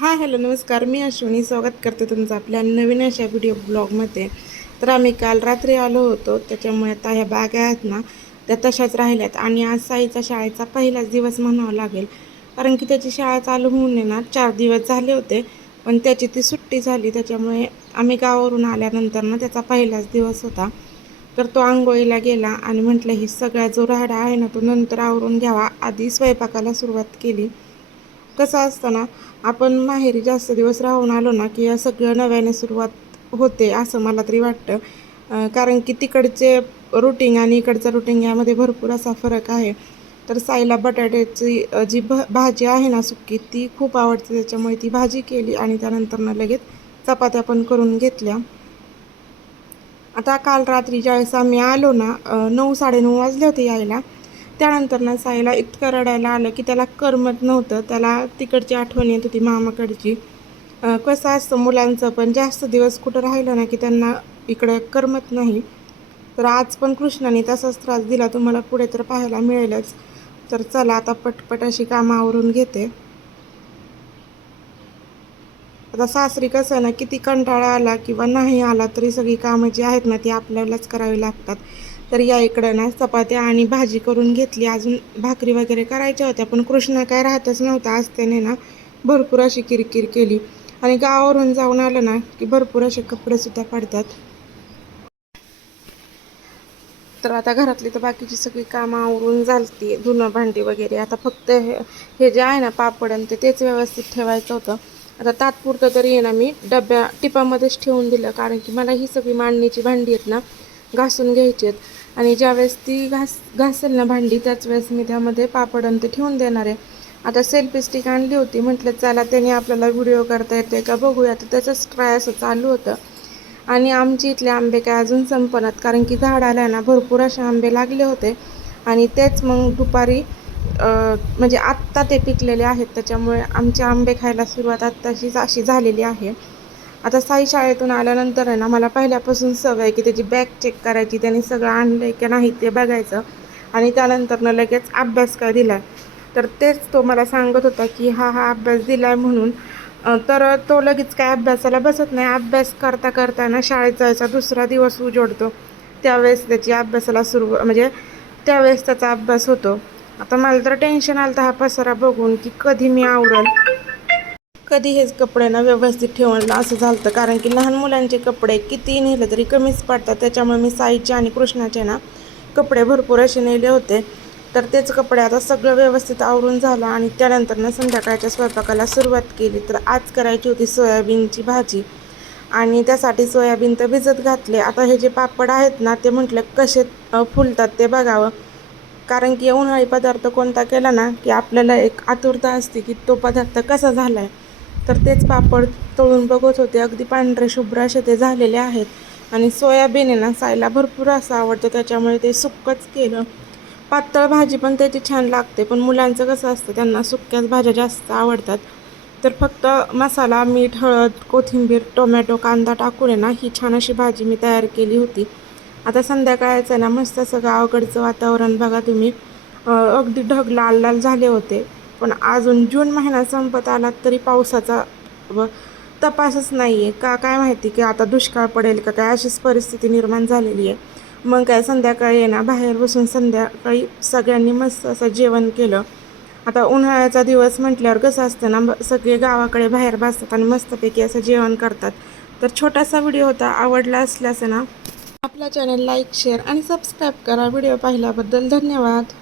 Hi hello नमस्कार, मी अश्विनी स्वागत करते तुमचं आपल्या नवीन अशा व्हिडिओ ब्लॉगमध्ये. तर आम्ही काल रात्री आलो होतो, त्याच्यामुळे आता ह्या बॅग आहेत ना त्या तशाच राहिल्यात. आणि आज साईचा शाळेचा पहिलाच दिवस म्हणावा लागेल, कारण की त्याची शाळा चालू होऊन ना 4 दिवस झाले होते, पण त्याची ती सुट्टी झाली. त्याच्यामुळे आम्ही गावावरून आल्यानंतर ना त्याचा पहिलाच दिवस होता. तर तो आंघोळीला गेला आणि म्हटलं ही सगळा जो राडा आहे ना तो नंतर आवरून घ्यावा. आधी स्वयंपाकाला सुरुवात केली. कसं असतं ना, आपण माहेरी जास्त दिवस राहून आलो ना की सगळं नव्याने सुरुवात होते असं मला तरी वाटतं. कारण की तिकडचे रुटीन आणि इकडचं रुटीन यामध्ये भरपूर असा फरक आहे. तर साईला बटाट्याची जी भाजी आहे ना सुक्की ती खूप आवडते, त्याच्यामुळे ती भाजी केली आणि त्यानंतर लगेच चपात्या पण करून घेतल्या. आता काल रात्री ज्यावेळेस आम्ही आलो ना 9-9:30 वाजले होते यायला. त्यानंतर ना साईला इतकं रडायला आलं की त्याला करमत नव्हतं. त्याला तिकडची आठवण येत होती मामाकडची. कसं असतं मुलांचं पण जास्त दिवस कुठं राहिलं ना की त्यांना इकडं करमत नाही. तर आज पण कृष्णाने तसाच त्रास दिला, तुम्हाला पुढे तर पाहायला मिळेलच. तर चला आता पटपट अशी कामं आवरून घेते. आता सासरी कसं आहे ना, किती कंटाळा आला किंवा नाही आला तरी सगळी कामं जी आहेत ना ती आपल्यालाच करावी लागतात. तर या इकडं ना चपात्या आणि भाजी करून घेतली. अजून भाकरी वगैरे करायच्या होत्या, पण कृष्णा काय राहतच नव्हता. आज त्याने ना भरपूर अशी किरकिर केली. आणि गावावरून जाऊन आलं ना की भरपूर असे कपडेसुद्धा पडतात. तर आता घरातली तर बाकीची सगळी कामं आवरून झालती, धुणं भांडी वगैरे. आता फक्त हे जे आहे ना पापड आणि तेच व्यवस्थित ठेवायचं होतं. आता तात्पुरतं तरी आहे ना मी टिपामध्येच ठेवून दिलं, कारण की मला ही सगळी मांडणीची भांडी आहेत ना घासून घ्यायची आहेत. आणि ज्यावेळेस ती घासेल ना भांडी त्याच वेळेस मी त्यामध्ये पापड आणि ते ठेवून देणार आहे. आता सेल्फी स्टिक आणली होती, म्हटलं चला त्याने आपल्याला व्हिडिओ करता येते का बघूया. तर त्याचंच ट्राय असं चालू होतं. आणि आमची इथले आंबे काय अजून संपनात, कारण की झाडाला ना भरपूर असे आंबे लागले होते. आणि तेच मग दुपारी म्हणजे आत्ता ते पिकलेले आहेत, त्याच्यामुळे आमचे आंबे खायला सुरुवात आत्ताशीच अशी झालेली आहे. आता साई शाळेतून आल्यानंतर आहे ना मला पहिल्यापासून सवय आहे की त्याची बॅग चेक करायची, त्याने सगळं आणलं आहे की नाही ते बघायचं. आणि त्यानंतर लगेच अभ्यास काय दिला आहे. तर तेच तो मला सांगत होता की हा अभ्यास दिला आहे म्हणून. तर तो लगेच काय अभ्यासाला बसत नाही. अभ्यास करता करता ना शाळेत जायचा दुसरा दिवस उजवतो, त्यावेळेस त्याची अभ्यासाला म्हणजे त्यावेळेस त्याचा अभ्यास होतो. आता मला तर टेन्शन आलं तर हा पसारा बघून की कधी मी आवरल, कधी हेच कपडे ना व्यवस्थित ठेवणं असं झालं. कारण की लहान मुलांचे कपडे किती नेले तरी कमीच पडतात. त्याच्यामुळे मी साईचे आणि कृष्णाचे ना कपडे भरपूर असे नेले होते. तर तेच कपडे आता सगळं व्यवस्थित आवरून झालं आणि त्यानंतर ना संध्याकाळच्या स्वयंपाकाला सुरुवात केली. तर आज करायची होती सोयाबीनची भाजी आणि त्यासाठी सोयाबीन तर भिजत घातले. आता हे जे पापड आहेत ना ते म्हटलं कसे फुलतात ते बघावं, कारण की उन्हाळी पदार्थ कोणता केला ना की आपल्याला एक आतुरता असते की तो पदार्थ कसा झाला आहे. तर तेच पापड तळून बघत होते, अगदी पांढरे शुभ्र असे ते झालेले आहेत. आणि सोयाबीन आहे ना साईला भरपूर असं आवडतं, त्याच्यामुळे ते सुक्कंच केलं. पातळ भाजी पण त्याची छान लागते, पण मुलांचं कसं असतं त्यांना सुक्याच भाज्या जास्त आवडतात. तर फक्त मसाला, मीठ, हळद, कोथिंबीर, टोमॅटो, कांदा टाकून आहे ना ही छान अशी भाजी मी तयार केली होती. आता संध्याकाळचं आहे ना मस्त असं गावाकडचं वातावरण बघा तुम्ही. अगदी ढग लाल लाल झाले होते. पण अजून जून महिना संपत आला तरी पावसाचा तपासच नाही आहे. काय माहिती की आता दुष्काळ पडेल का काय, अशीच परिस्थिती निर्माण झालेली आहे. मग काय संध्याकाळी आहे ना बाहेर बसून संध्याकाळी सगळ्यांनी मस्त असं जेवण केलं. आता उन्हाळ्याचा दिवस म्हटल्यावर कसं असतं ना सगळे गावाकडे बाहेर बसतात आणि मस्तपैकी असं जेवण करतात. तर छोटासा व्हिडिओ होता, आवडला असल्यास ना आपला चॅनल लाईक, शेअर आणि सबस्क्राईब करा. व्हिडिओ पाहिल्याबद्दल धन्यवाद.